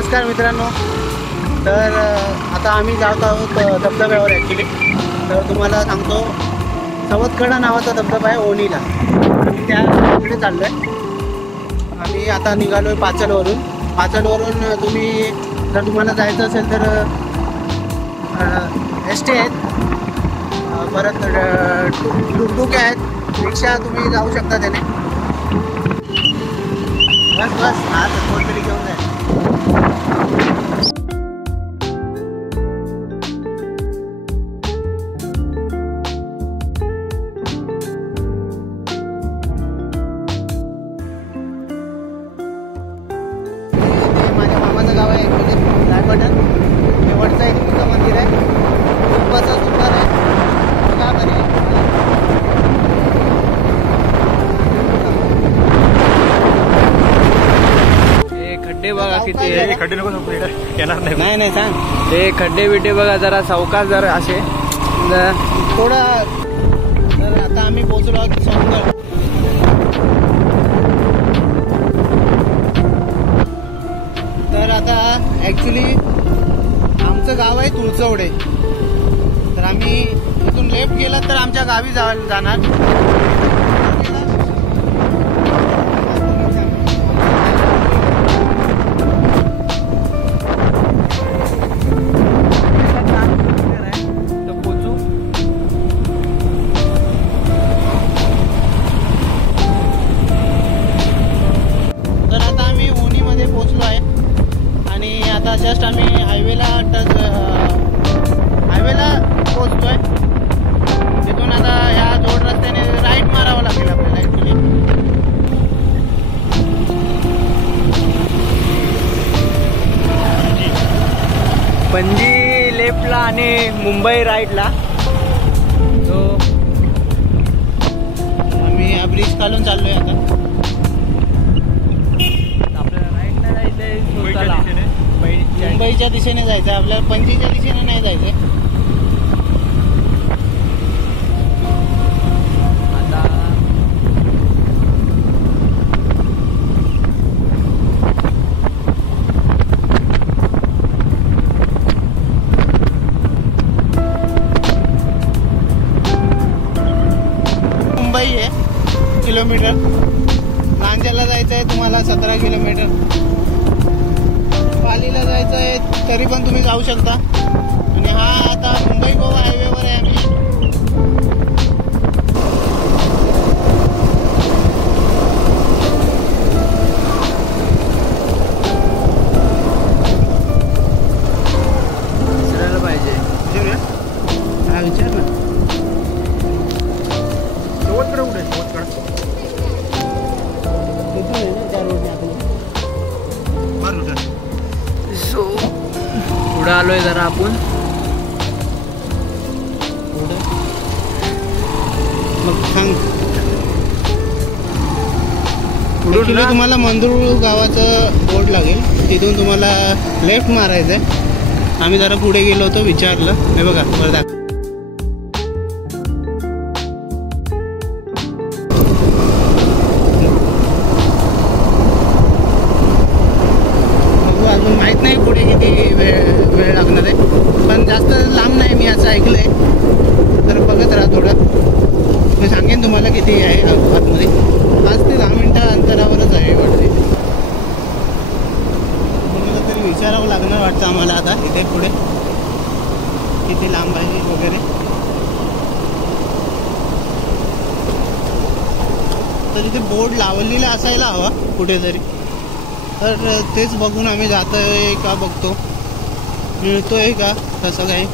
नमस्कार मित्रांनो. तर आता आम्ही जात आहोत धबधब्यावर ॲक्च्युली. तर तुम्हाला सांगतो, सवतकडा नावाचा धबधबा आहे ओणीला. आम्ही त्याकडे चाललो आहे. आम्ही आता निघालो आहे पाचलवरून. तुम्हाला जायचं असेल तर एस.टी. आहेत, परत टुकटुके आहेत, रिक्षा तुम्ही जाऊ शकता त्याने. बस आज कोणतरी घेऊन जाईल. माझ्या मामाचं गाव आहे रायपटण. शेवटचं एक तुमचं मंदिर आहे, खूपच सुंदर आहे. बघा बरे. खड्डे बघा किती आहे. खड्डे नको येणार नाही सांग. हे खड्डे बिड्डे बघा, जरा सावकाश जरा असे थोडा. तर आता आम्ही पोहोचलो आहोत सवतगड. तर आता ॲक्च्युली आमचं गाव आहे तुळचवडे. तर आम्ही इथून लेफ्ट गेला तर आमच्या गावी जाणार. आता जस्ट आम्ही हायवेला पोहोचतोय. तिथून आता ह्या जोड रस्त्याने राईट मारावं लागेल आपल्याला ॲक्च्युली. पणजी लेफ्टला आणि मुंबई राईटला. तो आम्ही हा ब्रिज खालून चाललोय आता. आपल्याला राईटला जायचंय, मुंबईच्या दिशेने जायचं, आपल्याला पणजीच्या दिशेने नाही जायचं. आता मुंबई आहे किलोमीटर. लांजाला जायचं आहे तुम्हाला 17 किलोमीटर. पालीला जायचं आहे तरी पण तुम्ही जाऊ शकता. आणि हा आता मुंबई गोवा हायवेवर आहे आम्ही. विचारायला पाहिजे. हा विचार ना. शेवटकडे कुठे? शेवटकडे तिथून आहे ना त्या रोडने आपल्याला. सो पुढं आलोय जरा आपण. मग सांग. पुढून ना तुम्हाला मंदुर गावाचं बोर्ड लागेल, तिथून तुम्हाला लेफ्ट मारायचं आहे. आम्ही जरा पुढे गेलो होतो, विचारलं. हे बघा वर दाखव. अजून माहीत नाही पुढे किती वेळ लागणार आहे, पण जास्त लांब नाही. मी असं ऐकलं आहे, तर बघत राहा थोडं. मी सांगेन तुम्हाला किती आहे आतमध्ये. 5 ते 10 मिनटं अंतरावरच आहे वाटते. तुम्हाला तरी विचारावं लागणार वाटतं आम्हाला आता इथे पुढे किती लांब आहे वगैरे. तर इथे बोर्ड लावलेला असायला हवा कुठेतरी. तर तेच बघून आम्ही जातोय का बघतो, मिळतोय का तसं काही.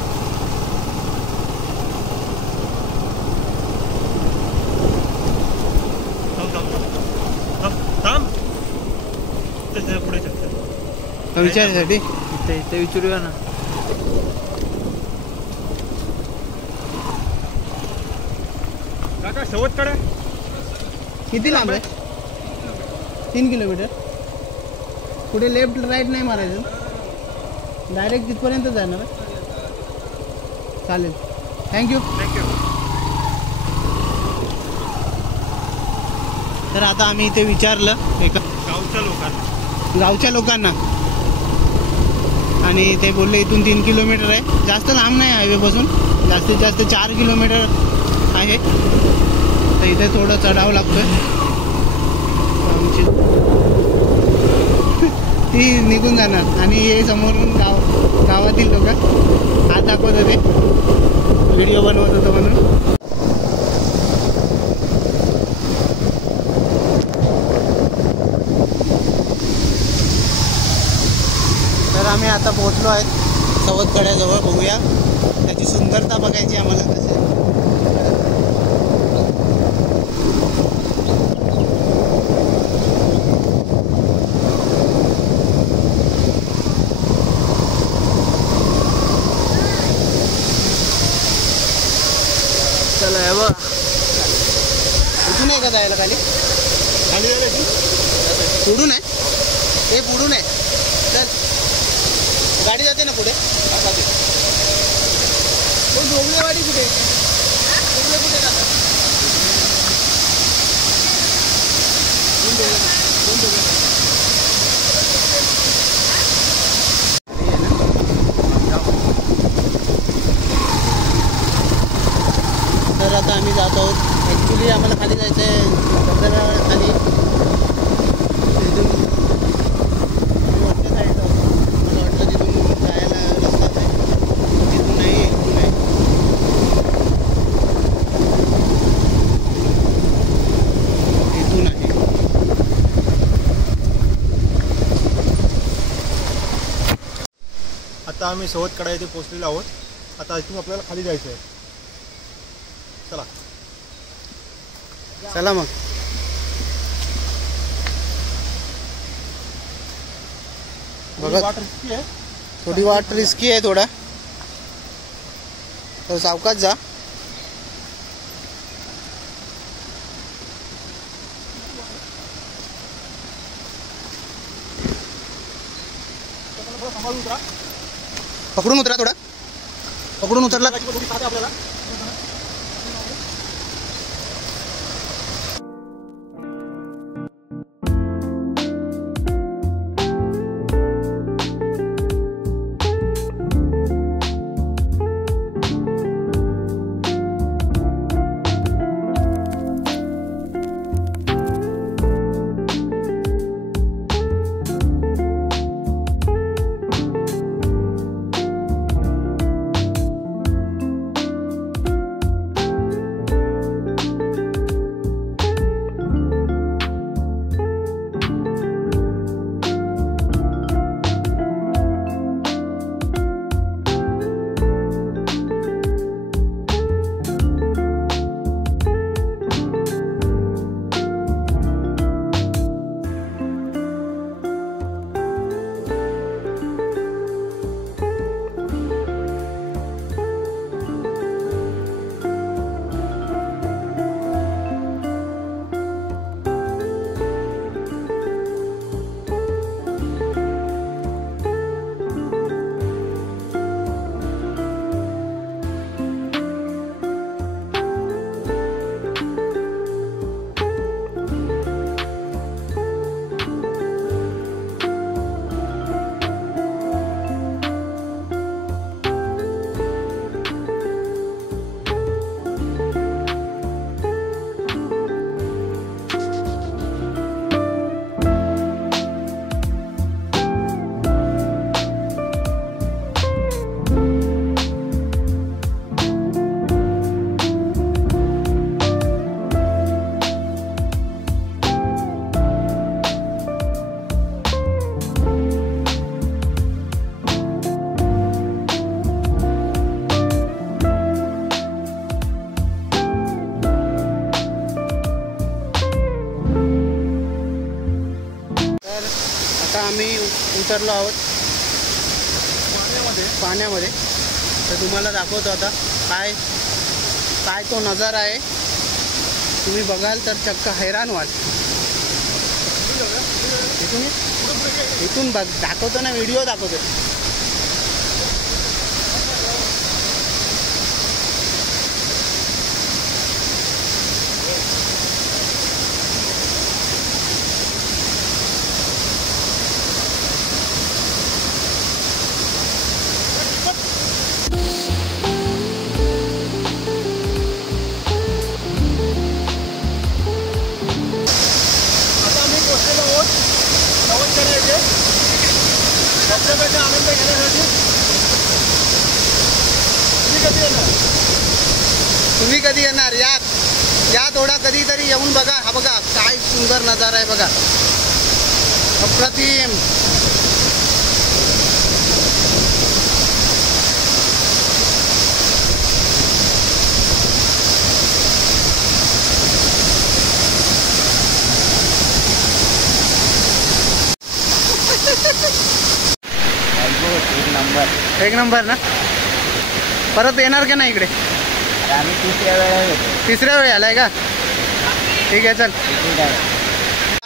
विचारायसाठी इथे विचारूया ना. काका शेवटकडे किती लांब आहे? 3 किलोमीटर. पुढे लेफ्ट राईट नाही मारायचं, डायरेक्ट तिथपर्यंत जाणार आहे. चालेल, थँक्यू. तर आता आम्ही इथे विचारलं एका गावच्या लोकांना आणि ते बोलले इथून 3 किलोमीटर आहे, जास्त लांब नाही हायवेपासून, जास्तीत जास्त 4 किलोमीटर आहे. तर इथे थोडं चढावं लागतोय. आमची ती निघून जाणार आणि हे समोरून गावातील लोक हात दाखवत होते, व्हिडिओ बनवत होतो म्हणून. तर आम्ही आता पोहोचलो आहे सवतकड्याजवळ. बघूया त्याची सुंदरता बघायची आम्हाला कशी. चला हे बघ, इथून आहे का जायला खाली? खाली जायला पुढून आहे, हे पुढून आहे. चल गाडी जाते ना पुढे. डोंगरेवाडी कुठे? डोंगरे कुठे जातात? तर आता आम्ही जात आहोत. ॲक्च्युली आम्हाला खाली जायचं आहे, धबधब्यावर खाली. तिथून वरच्या साईडला मला वाटलं तिथून जायला रस्ताच आहे, तिथून नाही, इथून नाही. इथून आहे. आता आम्ही सवतकडा येथे पोहोचलेलो आहोत. आता इथून आपल्याला खाली जायचं आहे. चला चला मग. बघा वाट रिस्की आहे. थोडी वाट रिस्की आहे थोडा, तर सावकाश जा. सांभाळून उतरा. पकडून उतरा, थोडा पकडून उतरला. आपल्याला आम्ही उतरलो आहोत पाण्यामध्ये. तर तुम्हाला दाखवतो आता काय तो नजारा आहे. तुम्ही बघाल तर चक्क हैराण व्हाल. इथून दाखवतो ना, व्हिडिओ दाखवतो. घेण्यासाठी धबधब्याचा आनंद घेण्यासाठी तुम्ही कधी येणार? या थोडा कधीतरी येऊन बघा. हा बघा काय सुंदर नजारा आहे बघा, अप्रतिम. एक नंबर ना. परत येणार का नाही इकडे? आम्ही तिसऱ्या वेळी आलाय का? ठीक आहे चल.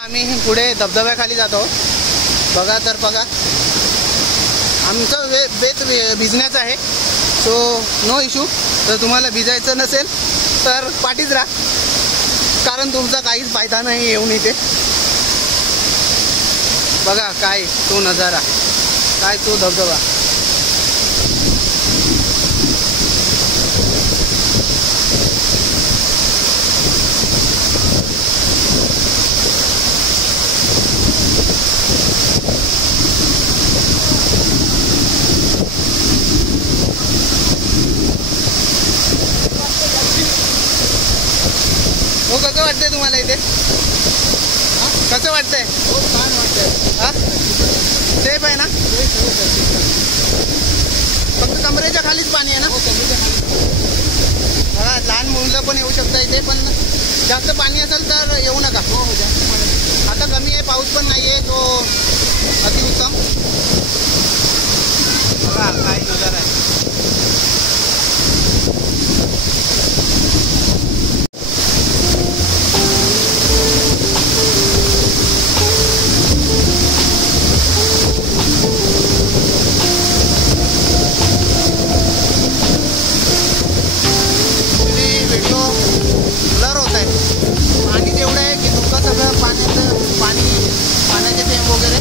आम्ही पुढे धबधब्याखाली जातो. बघा तर बघा, आमचं बेत भिजण्याचं आहे, सो नो इश्यू. जर तुम्हाला भिजायचं नसेल तर पाठीच राहा, कारण तुमचा काहीच फायदा नाही येऊन इथे. बघा काय तो नजारा, काय तो धबधबा. हो, कसं वाटतंय तुम्हाला इथे? कसं वाटतंय? खूप छान वाटतंय. हा, सेफ आहे ना? फक्त कमरेच्या खालीच पाणी आहे ना? बघा, लहान मुलं पण येऊ शकता इथे, पण जास्त पाणी असेल तर येऊ नका. आता कमी आहे, पाऊस पण नाही आहे, तो अतिउत्तम. बघा काय नजारा आहे. पाण्याचे थेंब वगैरे.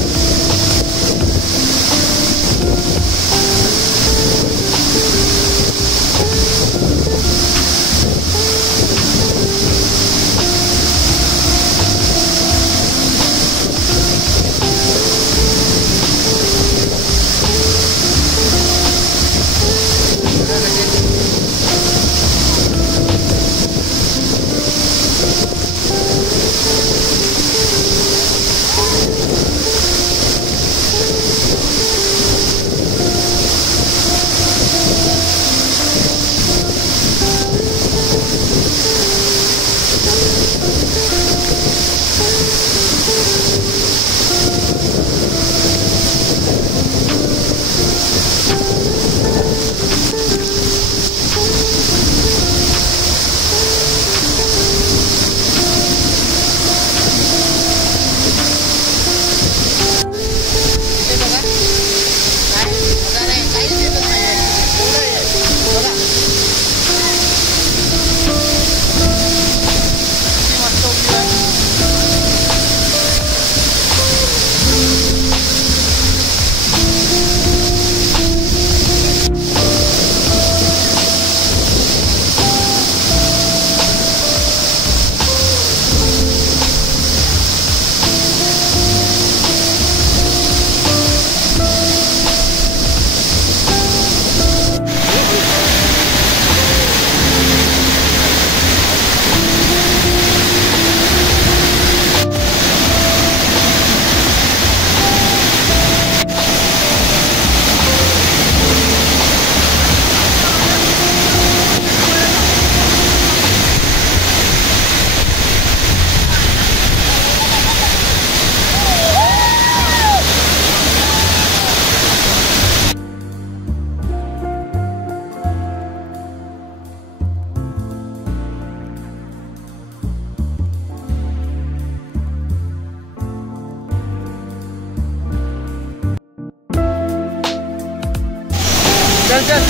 चल चल.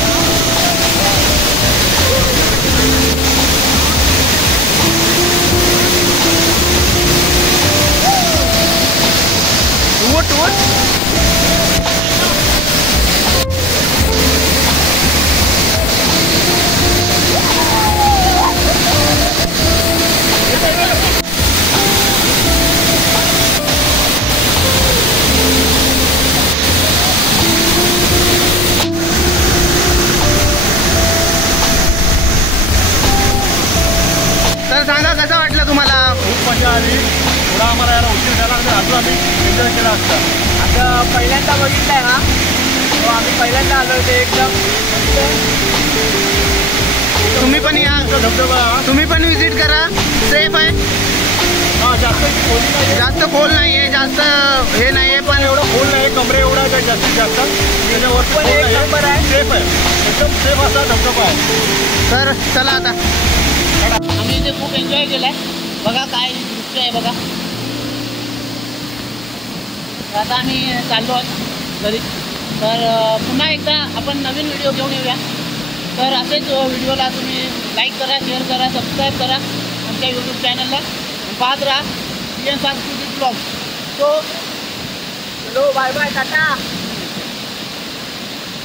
उठ उठ. असतं. आता पहिल्यांदा बघितलंय हा, तो आम्ही पहिल्यांदा आलो ते एकदम तुम्ही पण या, धबधबा हा. तुम्ही पण विजिट करा. सेफ आहे, हा, जास्त खोल नाही, जास्त खोल नाही आहे, जास्त हे नाही आहे, पण एवढं खोल नाही, कमरे एवढा आहे जास्तीत जास्त. त्याच्यावर पण एक नंबर आहे. सेफ आहे, एकदम सेफ असा धबधबा आहे. तर चला आता. आम्ही इथे खूप एन्जॉय केलाय. बघा काय दृश्य आहे बघा. आता आम्ही चाललो आहोत घरी. तर पुन्हा एकदा आपण नवीन व्हिडिओ घेऊन येऊया. तर असेच व्हिडिओला तुम्ही लाईक करा, शेअर करा, सबस्क्राईब करा आमच्या यूट्यूब चॅनलला. पाहत राहा सांस्कृतिक ब्लॉग. तो हॅलो बाय बाय टाटा.